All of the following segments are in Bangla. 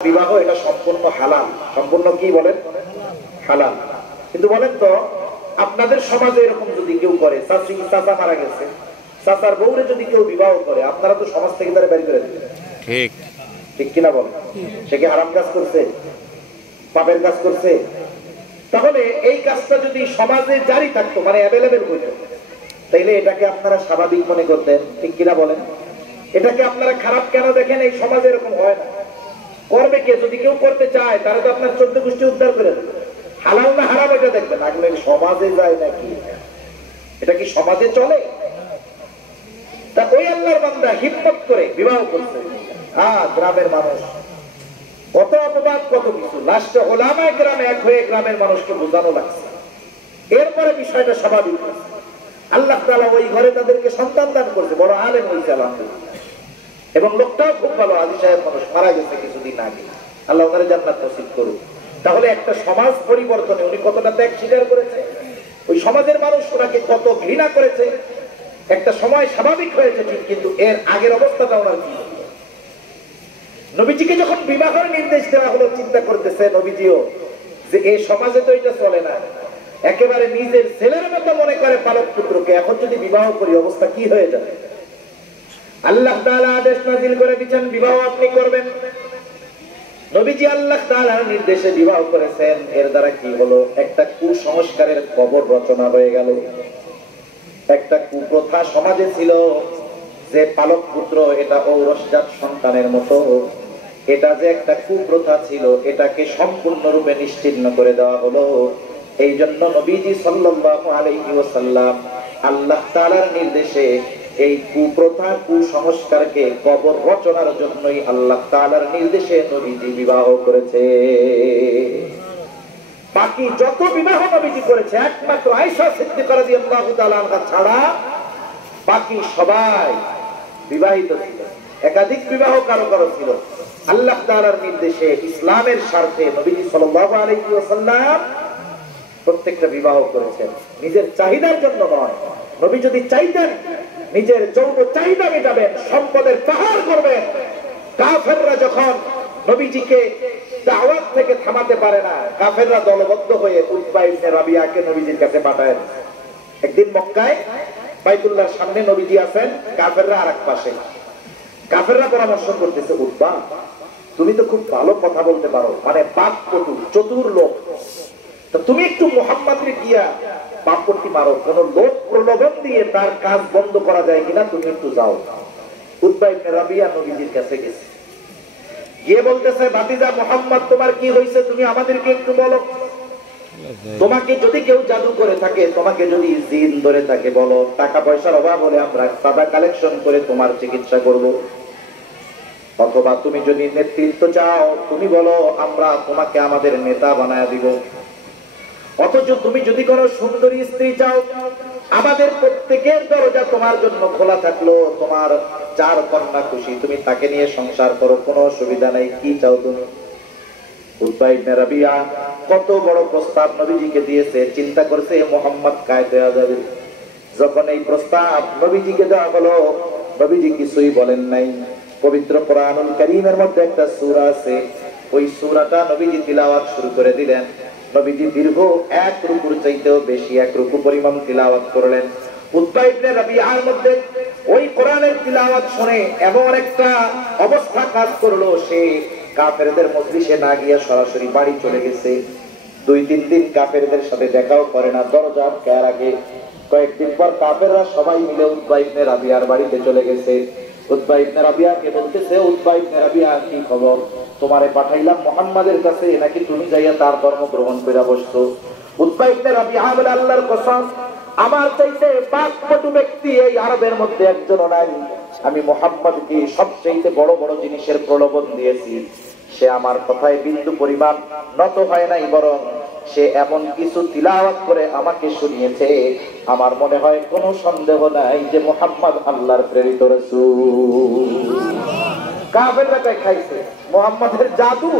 বিবাহ এটা সম্পূর্ণ হালাল। সম্পূর্ণ কি বলেন? হালাল। কিন্তু বলেন তো, আপনাদের সমাজে এরকম যদি কেউ করে, চাচা মারা গেছে, চাচার বউরে যদি কেউ বিবাহ করে, আপনারা তো সমাজ থেকে তারা বের করে দেবেন। ঠিক ঠিক কিনা বলেন? সে কি হারাম কাজ করছে? পাপের কাজ করছে? তাহলে এই কাজটা যদি সমাজে জারি থাকতো, মানে অ্যাভেলেবেল হইতো, তাইলে এটাকে আপনারা স্বাভাবিক মনে করতেন। ঠিক কিনা বলেন? এটাকে আপনারা খারাপ কেন দেখেন? এই সমাজে এরকম হয় না। করবে কে? যদি কেউ করতে চায় তাহলে তো আপনার 14 গোষ্ঠী উদ্ধার করে দেবে। হালাল না হারাম এটা দেখবেন। আসলে সমাজে যায় নাকি, এটা কি সমাজে চলে? তা ওই আল্লাহর বান্দা হিম্মত করে বিবাহ করছে। গ্রামের মানুষ কত অপবাদ, কত কিছু, লাস্টে ওলামায়ে কেরাম এক হয়ে গ্রামের মানুষকে বোঝানো লাগছে। এরপরে বিষয়টা স্বাভাবিক হয়েছে। আল্লাহ তাআলা ওই ঘরে তাদেরকে সন্তান দান করছে, বড় আলেম হয়েছে আলহামদুলিল্লাহ। এবং লোকটাও খুব ভালো, হাজী সাহেব মানুষ, মারা গেছে কিছুদিন আগে, আল্লাহ ওনারে জান্নাত নসিব করুক। তাহলে একটা সমাজ পরিবর্তনে উনি কতটা ত্যাগ স্বীকার করেছে, ওই সমাজের মানুষ ওনাকে কত ঘৃণা করেছে। একটা সময় স্বাভাবিক হয়েছে ঠিক, কিন্তু এর আগের অবস্থাটা ওনার কি? নবীজিকে যখন বিবাহের নির্দেশ দেওয়া হলো, চিন্তা করতেছে নবীজিও যে এই সমাজে তো এটা চলে না, একেবারে নিজের ছেলের মতো মনে করে পালক পুত্রকে, এখন যদি বিবাহ করি অবস্থা কি হয়ে যাবে? আল্লাহ তাআলা আদেশ নাযিল করে দিয়েছেন বিবাহ আপনি করবেন। নবীজি আল্লাহ তাআলার নির্দেশে বিবাহ করেছেন। এর দ্বারা কি হলো? একটা কুসংস্কারের কবর রচনা হয়ে গেল। একটা কুপ্রথা সমাজে ছিল যে পালক পুত্র এটা ঔরসজাত সন্তানের মতো, এটা যে একটা কুপ্রথা ছিল, এটাকে সম্পূর্ণরূপে নিশ্চিহ্ন করে দেওয়া হলো। এই জন্য নবীজি সাল্লাল্লাহু আলাইহি ওয়াসাল্লাম আল্লাহ তাআলার নির্দেশে এই কুপ্রথা কুসংস্কারকে কবর রচনার জন্যই আল্লাহ তাআলার নির্দেশে নবীজি বিবাহ করেছে। বাকি যত বিবাহ নবীজি করেছে একমাত্র আয়েশা সিদ্দিকা রাদিয়াল্লাহু তাআলা আনহা ছাড়া বাকি সবাই বিবাহিত ছিল। একাধিক বিবাহ কারো কারো ছিল। আল্লাহ তাআলার নির্দেশে ইসলামের স্বার্থে নবীজি সাল্লাল্লাহু আলাইহি ওয়াসাল্লাম প্রত্যেকটা বিবাহ করেছেন। নিজের চাহিদার জন্য নয়। নবী যদি চাইতেন নিজের যৌন চাহিদা মেটাবেন, সম্পদের পাহাড় করবেন। কাফেররা যখন নবীজিকে দাওয়াত থেকে থামাতে পারে না, কাফেররা দলবদ্ধ হয়ে উতবা ইবনে রাবিয়াকে নবীজির কাছে পাঠায়। একদিন মক্কায় বাইতুল্লাহর সামনে নবীজি আছেন, কাফেররা আরেক পাশে। কাফেররা পরামর্শ করতেছে, উতবা তুমি তো খুব ভালো কথা বলতে পারো, মানে বাকপটু, চতুর লোক, তো তুমি একটু মুহাম্মাদকে গিয়া বাপপট্টি মারো, কোন লোক প্রলোভন দিয়ে তার কাজ বন্ধ করা যায় কিনা, তুমি একটু যাও। উতবা ইবনে রাবিয়া নবীজির কাছে গেছে, গিয়ে বলতেছে, ভাতিজা মুহাম্মদ তোমার কি হয়েছে, তুমি আমাদেরকে একটু বলো। তোমাকে যদি কেউ জাদু করে থাকে, তোমাকে যদি জিন ধরে থাকে, বলো। টাকা পয়সার অভাব হলে আমরা সাদা কালেকশন করে তোমার চিকিৎসা করব। অথবা তুমি যদি নেতৃত্ব চাও, তুমি বলো, আমরা তোমাকে আমাদের নেতা বানায় দিব। অথচ তুমি যদি কোনো সুন্দরী স্ত্রী চাও, আমাদের প্রত্যেকের দরজা তোমার জন্য খোলা থাকলো। তোমার যার কন্যা খুশি তুমি তাকে নিয়ে সংসার করো, কোনো অসুবিধা নাই। কি চাও তুমি? উতবা ইবনে রাবিয়া কত বড় প্রস্তাব নবীজিকে দিয়েছে। চিন্তা করছে মুহাম্মদ কায়েদ হয়ে যাবে। যখন এই প্রস্তাব নবীজিকে দেওয়া হলো, নবীজি কিছুই বলেন নাই। পবিত্র কোরআনুল কারীমের মধ্যে একটা সূরা আছে, ওই সূরাটা নবীজি তিলাওয়াত শুরু করে দিলেন। নবীজি দীর্ঘ এক রুকুর চাইতেও বেশি, এক রুকু পরিমাণ তিলাওয়াত করলেন। উতবা ইবনে রাবিয়ার মধ্যে ওই কোরআনের তিলাওয়াত শুনে এমন একটা অবস্থা কাজ করলো, সে কাফেরদের মজলিসে না গিয়ে সরাসরি বাড়ি চলে গেছে। 2-3 দিন কাফেরদের সাথে দেখাও করে না, দরজা আটকে রাখে। কয়েকদিন পর কাফেররা সবাই মিলে উতবা ইবনে রাবিয়ার বাড়িতে চলে গেছে। উতবা ইবনে রাবিয়াকে বলতেছে, উতবা ইবনে রাবিয়া কি খবর, তোমারে পাঠাইলাম মুহাম্মাদের কাছে, নাকি তুমি যাইয়া তার ধর্ম গ্রহণ করে বসছো? উতবা ইবনে রাবিয়া বলে, আল্লাহর কসম, আমার চাইতে বাকপটু ব্যক্তি এই আরবের মধ্যে একজনও নাই। আমি মুহাম্মদকে সবচেয়ে বড় বড় জিনিসের প্রলোভন দিয়েছি, সে আমার কথায় বিন্দু পরিমাণ নত হয় নাই, বরং সে এমন কিছু তিলাওয়াত করে আমাকে শুনিয়েছে, আমার মনে হয় কোনো সন্দেহ নাই যে মুহাম্মদ আল্লাহর প্রেরিত রাসূল। কাফেররা খাইছে মুহাম্মদের জাদু,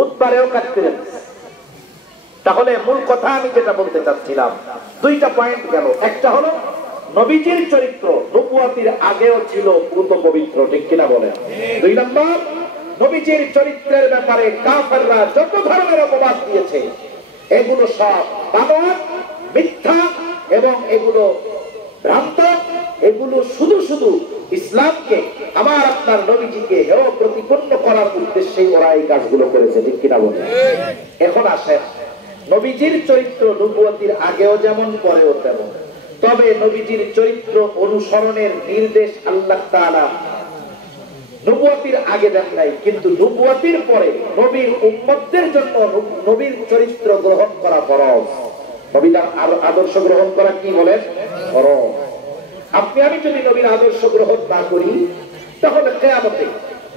উতবারেও কাটতে যাচ্ছে। তাহলে মূল কথা আমি যেটা বলতে চাচ্ছিলাম, 2টা পয়েন্ট গেল। একটা হলো নবীজির চরিত্র নবুয়তের আগেও ছিল পুত পবিত্র, ঠিক কিনা বলেন? 2 নম্বর, নবীজির চরিত্রের ব্যাপারে কাফেররা যত ধরনের অপবাদ দিয়েছে এগুলো সব বানোয়াট, মিথ্যা এবং এগুলো ভ্রান্ত। এগুলো শুধু শুধু ইসলামকে, আমার আপনার নবীজিকে হেয় প্রতিপন্ন করার উদ্দেশ্যে ওরা এই কাজগুলো করেছে, ঠিক কিনা বলে? এখন আসেন, নবীজির চরিত্র নবুয়তির আগেও যেমন পরেও তেমন, তবে নবীজির চরিত্র অনুসরণের নির্দেশ আল্লাহ তাআলা নবুয়তির আগে দেন নাই, কিন্তু নবুয়তির পরে নবীর উম্মতদের জন্য নবীর চরিত্র গ্রহণ করা ফরজ। নবীর আদর্শ গ্রহণ করা কি বলেন? ফরজ। আপনি আমি যদি নবীর আদর্শ গ্রহণ না করি তাহলে কিয়ামতে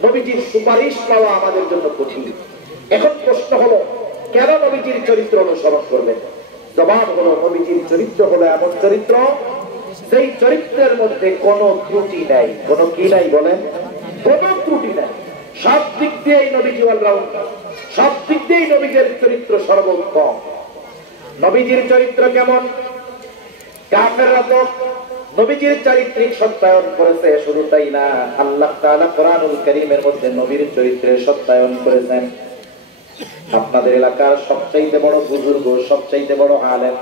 নবীজির সুপারিশ পাওয়া আমাদের জন্য কঠিন। এখন প্রশ্ন হলো, কেন নবীজির চরিত্র অনুসরণ করবেন? জবাব হলো, নবীজির চরিত্র হলো এমন চরিত্র যেই চরিত্রের মধ্যে কোনো ত্রুটি নাই। কোনো কি নাই বলেন? কোনো ত্রুটি নাই। সব দিক দিয়েই নবীজি অলরাউন্ডার, সব দিক দিয়েই নবীজির চরিত্র সর্বোত্তম। নবীজির চরিত্র কেমন? কাফেররা তো নবীজির চারিত্রিক সত্যায়ন করেছে, শুধু তাই না, আল্লাহ তাআলা কোরআনুল কারীমের মধ্যে নবীর চরিত্রের সত্যায়ন করেছেন। আপনাদের এলাকার সবচাইতে বড় বুজুর্গ, সবচাইতে বড় আলেম,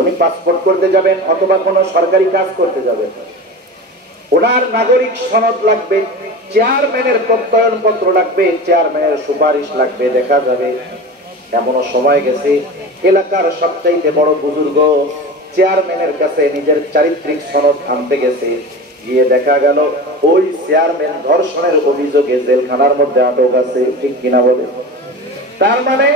উনি পাসপোর্ট করতে যাবেন অথবা কোনো সরকারি কাজ করতে যাবেন, ওনার নাগরিক সনদ লাগবে, চেয়ারম্যানের প্রত্যয়ন পত্র লাগবে, চেয়ারম্যানের সুপারিশ লাগবে। দেখা যাবে এমনও সময় গেছে এলাকার সবচাইতে বড় বুজুর্গ চেয়ারম্যানের কাছে নিজের চারিত্রিক সনদ আনতে গেছে, গিয়ে দেখা গেল ওই চেয়ারম্যান ধর্ষণের অভিযোগে জেলখানার মধ্যে আটক আছে, ঠিক কিনা বলে? তার মানে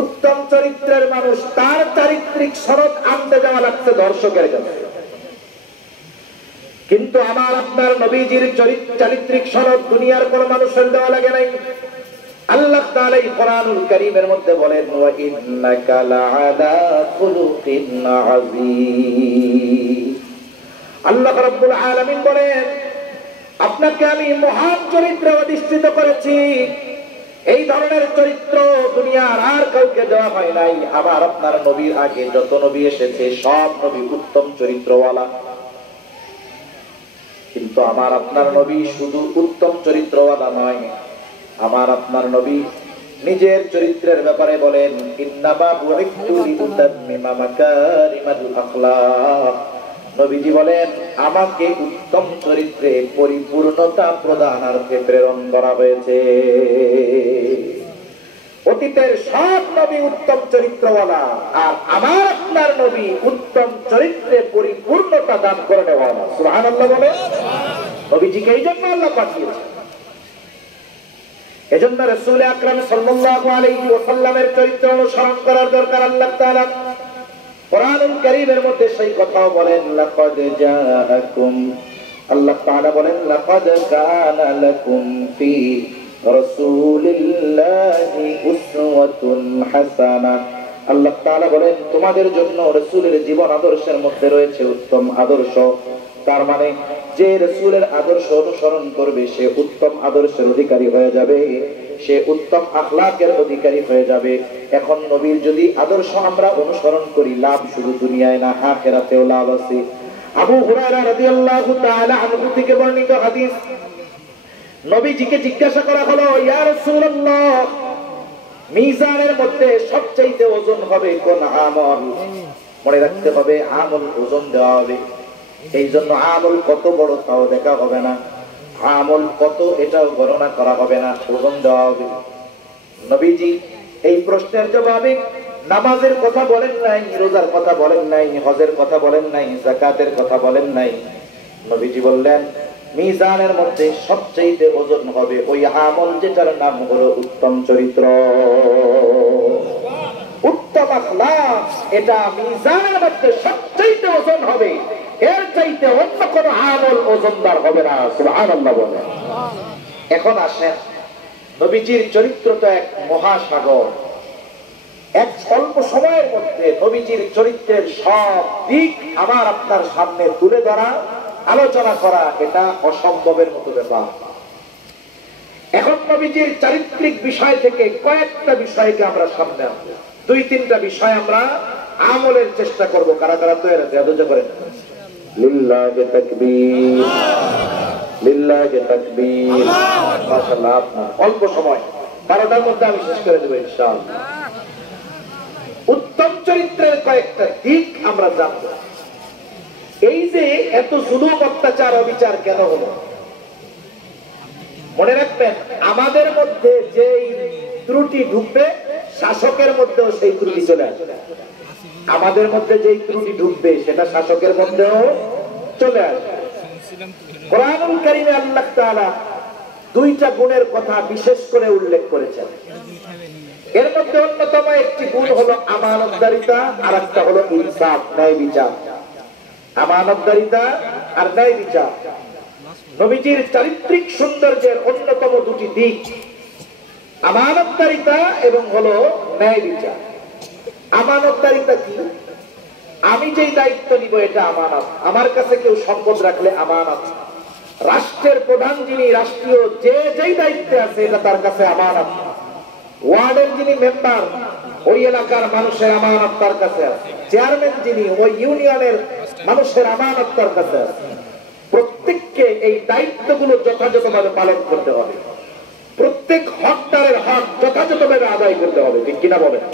উত্তম চরিত্রের মানুষ তার চারিত্রিক সনদ আনতে যাওয়া লাগছে ধর্ষকের কাছে, কিন্তু আমার আপনার নবীজির চারিত্রিক সনদ দুনিয়ার কোন মানুষের দেওয়া লাগে নাই। আল্লাহ তাআলা কোরআনুল কারীমের মধ্যে বলেন, ওয়া ইন্নাকা লাআলা খুলুকিন আযীম। আল্লাহ রাব্বুল আলামিন বলেন, আপনাকে আমি মহান চরিত্রে অধিষ্ঠিত করেছি। এই ধরনের চরিত্র দুনিয়ার আর কাউকে দেওয়া হয় নাই। আমার আপনার নবীর আগে যত নবী এসেছে সব নবী উত্তম চরিত্রওয়ালা, কিন্তু আমার আপনার নবী শুধু উত্তম চরিত্রওয়ালা নয়, আমার আপনার নবী নিজের চরিত্রের ব্যাপারে বলেন, ইন্নামা বুইতু লিউতাম্মিমা মাকারিমাল আখলাক। নবীজি বলেন, আমাকে উত্তম চরিত্রে পরিপূর্ণতা প্রদানার্থে প্রেরণ করা হয়েছে। অতীতের সব নবী উত্তম চরিত্রওয়ালা, আর আমার আপনার নবী উত্তম চরিত্রে পরিপূর্ণতা দান করে দেওয়ালা। সুবহানাল্লাহ বলে। নবীজিকে এই জন্য আল্লাহ পাঠিয়েছেন। এজন্য রাসূল আকরাম সাল্লাল্লাহু আলাইহি ওয়াসাল্লামের চরিত্র অনুসরণ করার দরকার। আল্লাহ তাআলা কোরআনুল কারীমের মধ্যে সেই কথাও বলেন, লাকাদ জাআকুম, আল্লাহ তাআলা বলেন, লাকাদ কানা লাকুম ফি রাসূলিল্লাহি উসওয়াতুন হাসানাহ। আল্লাহ তাআলা বলেন, তোমাদের জন্য রাসূলের জীবন আদর্শের মধ্যে রয়েছে উত্তম আদর্শ। তার মানে যে রাসূলের আদর্শ অনুসরণ করবে সে উত্তম আদর্শের অধিকারী হয়ে যাবে, সে উত্তম আখলাকের অধিকারী হয়ে যাবে। এখন নবীর যদি আদর্শ আমরা অনুসরণ করি, লাভ শুধু দুনিয়ায় না, আখিরাতেও লাভ আছে। আবু হুরায়রা রাদিয়াল্লাহু তাআলা আনহু থেকে বর্ণিত হাদিস, নবীজিকে জিজ্ঞাসা করা হলো, ইয়া রাসূলুল্লাহ, মিজানের মধ্যে সবচেয়ে ওজন হবে কোন আমল? মনে রাখতে হবে আমল ওজন দেওয়া হবে। এই জন্য আমল কত বড় তাও দেখা হবে না, আমল কত এটাও গণনা করা হবে না, ওজন দেওয়া হবে। নবীজি এই প্রশ্নের জবাবে নামাজের কথা বলেন নাই, রোজার কথা বলেন নাই, হজের কথা বলেন নাই, যাকাতের কথা বলেন নাই। নবীজি বললেন, মিজানের মধ্যে সবচেয়ে ওজন হবে ওই আমল যেটার নাম হলো উত্তম চরিত্র, উত্তম আখলাক। এটা মিজানের মধ্যে সবচেয়ে ওজন হবে, এর চাইতে অন্য কোন আমল ওজনদার হবে না। সুবহানাল্লাহ বলে। এখন আসেন, নবীজির চরিত্র তো এক মহাসাগর। এক অল্প সময়ের মধ্যে নবীজির চরিত্রের সব দিক আমার আপনার সামনে তুলে ধরা, আলোচনা করা, এটা অসম্ভবের মতো ব্যাপার। এখন নবীজির চারিত্রিক বিষয় থেকে কয়েকটা বিষয়কে আমরা সামনে আনবো, দুই তিনটা বিষয় আমরা আমলের চেষ্টা করব। কারা কারা তৈরি আছে? আদর্শ করেন লিল্লাহি তাকবীর। লিল্লাহি তাকবীর। মাশাআল্লাহ, অল্প সময় 12টার মধ্যে আমি শেষ করে দেব ইনশাআল্লাহ। উত্তম চরিত্রের কয়েকটা দিক আমরা জানব। এই যে এত জুলুম, অত্যাচার, অবিচার কেন হলো? মনে রাখবেন, আমাদের মধ্যে যেই ত্রুটি ঢুকবে শাসকের মধ্যেও সেই ত্রুটি চলে আসবে। আমাদের মধ্যে যেই ত্রুটি ঢুকবে সেটা শাসকের মধ্যেও চলে আসবে। কোরআনুল কারীমে আল্লাহ তাআলা দুইটা গুণের কথা বিশেষ করে উল্লেখ করেছেন। এর মধ্যে অন্যতম একটি গুণ হলো আমানতদারিতা, আর একটা হলো ইনসাফ, ন্যায় বিচার। আমানতদারিতা আর ন্যায় বিচার নবীজির চারিত্রিক সৌন্দর্যের অন্যতম দুটি দিক, আমানতদারিতা এবং হলো ন্যায় বিচার। আমানতদারিতা কি? আমি যেই দায়িত্ব নিব এটা আমানত। আমার কাছে কেউ সম্পদ রাখলে আমানত। রাষ্ট্রের প্রধান যিনি, রাষ্ট্রীয় যেই দায়িত্বে আছে এটা তার কাছে আমানত। ওয়ার্ডের যিনি মেম্বার, ওই এলাকার মানুষের আমানত তার কাছে আছে। চেয়ারম্যান যিনি, ওই ইউনিয়নের মানুষের আমানত তার কাছে আছে। প্রত্যেককে এই দায়িত্বগুলো যথাযথভাবে পালন করতে হবে। প্রত্যেক হকদারের হক যথাযথভাবে আদায় করতে হবে, ঠিক কিনা বলেন?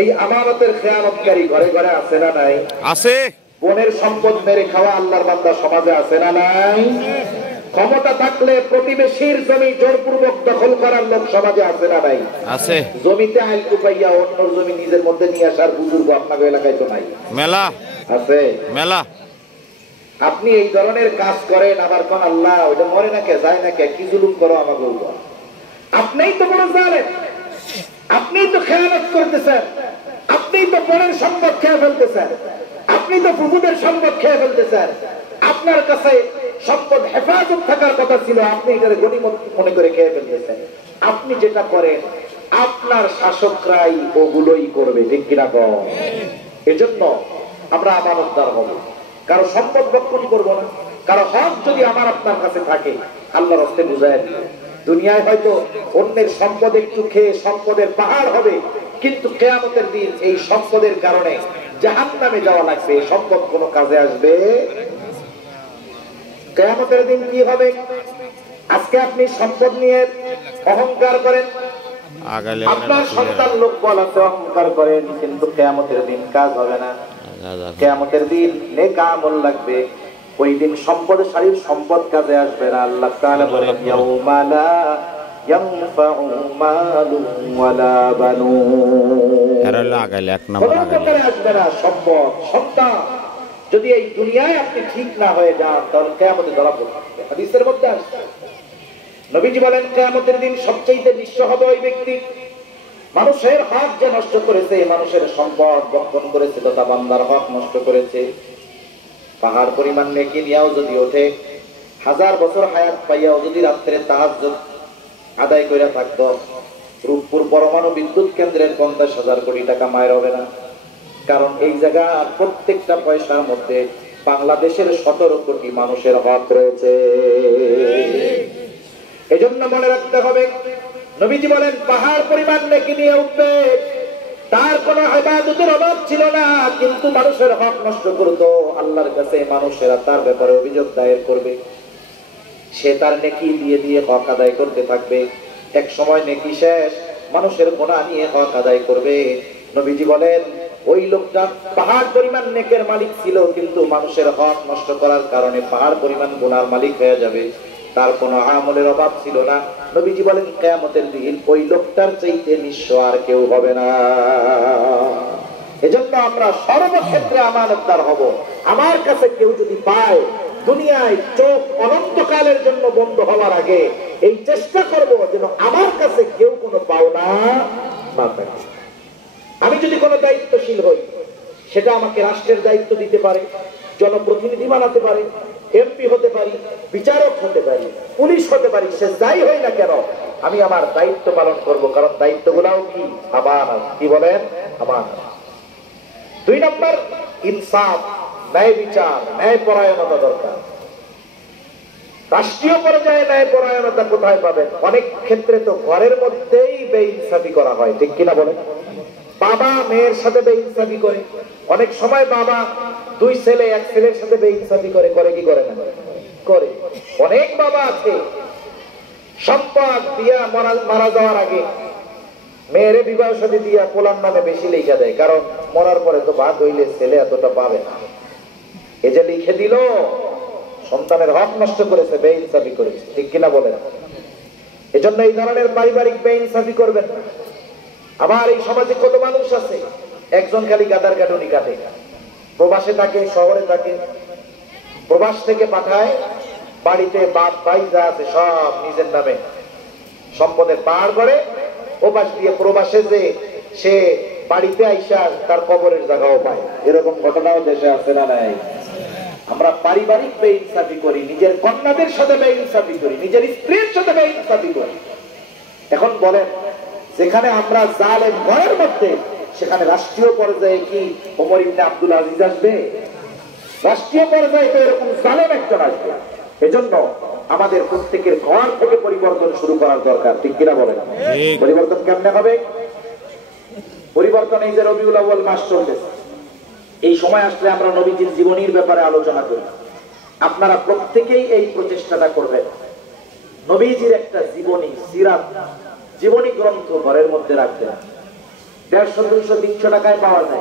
এই আমানতের খেয়ানতকারী ঘরে ঘরে আছে না নাই? আছে। বোনের সম্পদ মেরে খাওয়া আল্লাহর বান্দা সমাজে আছে না নাই? ক্ষমতা থাকলে প্রতিবেশীর জমি জোরপূর্বক দখল করার লোক সমাজে আছে না নাই? আছে। জমিতে আইল কুপাইয়া অন্য জমি নিজের মধ্যে নিয়ে আসার বুজুর্গ আপনাকে এলাকায় তো নাই? মেলা আছে, মেলা। আপনি এই ধরনের কাজ করেন, আবার কোন আল্লাহ ওইটা মরে না কে, যায় না কে, কি জুলুম করো আমাকে বলবো। আপনিই তো বড় জালেম, আপনিই তো খেয়ানত করতেছেন, আপনিই তো পরের সম্পদ খেয়ে ফেলতেছেন, আপনি তো প্রভুদের সম্পদ খেয়ে ফেলতেছেন। আপনার কাছে সম্পদ হেফাজত থাকার কথা ছিল, আপনি এটার গনিমত মনে করে খেয়ে ফেলতেছেন। আপনি যেটা করেন আপনার শাসকরাই ওগুলোই করবে, ঠিক কিনা কম? এজন্য আমরা আমানতদার হব, কারো সম্পদ রক্ষণ করবো না। কারো হক যদি আমার আপনার কাছে থাকে আল্লাহর হস্তে বুঝায় দিন। দুনিয়ায় হয়তো অন্যের সম্পদ একটু খেয়ে সম্পদের পাহাড় হবে, কিন্তু কিয়ামতের দিন এই সম্পদের কারণে জাহান্নামে যাওয়া লাগবে, সম্পদ কোনো কাজে আসবে। কিয়ামতের দিন কি হবে? আজকে আপনি সম্পদ নিয়ে অহংকার করেন, আপনার সন্তান লোক বলাতে অহংকার করেন, কিন্তু কিয়ামতের দিন কাজ হবে না। কিয়ামতের দিন নেক আমল লাগবে, ওই দিন সম্পদশালীর সম্পদ কাজে আসবে না। আল্লাহ তাআলা বলেন ইয়াউমা লা ইয়ানফাউ মালুন ওয়ালা বানুন, এর লাগাইলে এক নম্বর আগাইলে আসবে না সম্পদ, সন্তান। যদি এই দুনিয়ায় আপনি ঠিক না হয়ে যান তাহলে কিয়ামতে ধরা পড়বে। হাদিসের মধ্যে আসছে, নবীজি বলেন কিয়ামতের দিন সবচেয়ে নিঃস্ব হবে ওই ব্যক্তি মানুষের হক যে নষ্ট করেছে, মানুষের সম্পদ বক্ষণ করেছে তথা বান্দার হক নষ্ট করেছে। পাহাড় পরিমাণ নেকি নিয়েও যদি ওঠে, 1000 বছর হায়াত পাইয়াও যদি রাত্রে তাহাজ্জুদ আদায় করে থাকতো, রূপপুর পরমাণু বিদ্যুৎ কেন্দ্রের 50,000 কোটি টাকা মায়ের হবে না। কারণ এই জায়গা প্রত্যেকটা পয়সার মধ্যে বাংলাদেশের 17 কোটি মানুষের হক রয়েছে। এজন্য মনে রাখতে হবে, নবীজি বলেন পাহাড় পরিমাণ নেকি নিয়ে উঠবে, তার কোনো ইবাদতের অভাব ছিল না, কিন্তু মানুষের হক নষ্ট করত। আল্লাহর কাছে মানুষেরা তার ব্যাপারে অভিযোগ দায়ের করবে, সে তার নেকি দিয়ে দিয়ে হক আদায় করতে থাকবে। এক সময় নেকি শেষ, মানুষের গুনাহ নিয়ে হক আদায় করবে। নবীজি বলেন ওই লোকটা পাহাড় পরিমাণ নেকের মালিক ছিল, কিন্তু মানুষের হক নষ্ট করার কারণে পাহাড় পরিমাণ গুনার মালিক হয়ে যাবে। তার কোনো আমলের অভাব ছিল না। নবীজি বলেন কিয়ামতের দিন ওই লোকটার চাইতে নিঃস্ব আর কেউ হবে না। এজন্য আমরা সর্বক্ষেত্রে আমানতদার হব। আমার কাছে কেউ যদি পায়, দুনিয়ায় চোখ অনন্তকালের জন্য বন্ধ হওয়ার আগে এই চেষ্টা করব যেন আমার কাছে কেউ কোনো পাওনা না থাকে। আমি যদি কোনো দায়িত্বশীল হই, সেটা আমাকে রাষ্ট্রের দায়িত্ব দিতে পারে, জনপ্রতিনিধি বানাতে পারে, এমপি হতে পারি, বিচারক হতে পারি, পুলিশ হতে পারি, সে যাই হই না কেন আমি আমার দায়িত্ব পালন করব, কারণ দায়িত্বগুলাও কি আমানত। কি বলেন? আমানত। 2 নম্বর ইনসাফ, ন্যায় বিচার, ন্যায় পরায়ণতা দরকার। রাষ্ট্রীয় পর্যায়ে ন্যায় পরায়ণতা কোথায় পাবেন? অনেক ক্ষেত্রে তো ঘরের মধ্যেই বেইনসাফি করা হয়, ঠিক কিনা বলেন? বাবা মেয়ের সাথে বেইনসাফি করে, অনেক সময় বাবা 2 ছেলে 1 ছেলের সাথে বেইনসাফি করে, করে কি করে না? করে। অনেক বাবা আছে সম্পদ দিয়া মারা যাওয়ার আগে মেয়েরে বিবাহ সাথে দিয়া পোলার নামে বেশি লিখে দেয়, কারণ মরার পরে তো ভাগ হইলে ছেলে এতটা পাবে না। এই যে লিখে দিল, সন্তানের হক নষ্ট করেছে, বেইনসাফি করেছে, ঠিক কিনা বলেন? এজন্য এই ধরনের পারিবারিক বেইনসাফি করবেন না। আবার এই সমাজে কত মানুষ আছে, একজন খালি গাদার গাডুনি কাটে, প্রবাসে থাকে, শহরে থাকে, প্রবাস থেকে পাঠায়, বাড়িতে বাপ ভাই যা আছে সব নিজের নামে সম্পদের পাহাড় করে, ওপাশ দিয়ে প্রবাসে যে সে বাড়িতে আইসা তার কবরের জায়গাও পায়। এরকম ঘটনাও দেশে আছে না নাই? আমরা পারিবারিক বেইনসাফি করি, নিজের কন্যাদের সাথে বেইনসাফি করি, নিজের স্ত্রীর সাথে বেইনসাফি করি। এখন বলেন, যেখানে আমরা জালেম ঘরের মধ্যে, সেখানে রাষ্ট্রীয় পর্যায়ে কি ওমর ইবনে আব্দুল আজিজ আসবে? রাষ্ট্রীয় পর্যায়ে তো এরকম জালেম একজন আসবে। এজন্য আমাদের প্রত্যেকের ঘর থেকে পরিবর্তন শুরু করার দরকার, ঠিক কিনা বলেন? পরিবর্তন কেমনে হবে? পরিবর্তন এই যে রবিউল আউয়াল মাস চলতেছে, এই সময় আসলে আমরা নবীজির জীবনীর ব্যাপারে আলোচনা করি। আপনারা প্রত্যেকেই এই প্রচেষ্টাটা করবেন, নবীজির একটা জীবনী, সিরাত, জীবনী গ্রন্থ ঘরের মধ্যে রাখবেন। 150, 200, 300 টাকায় পাওয়া যায়।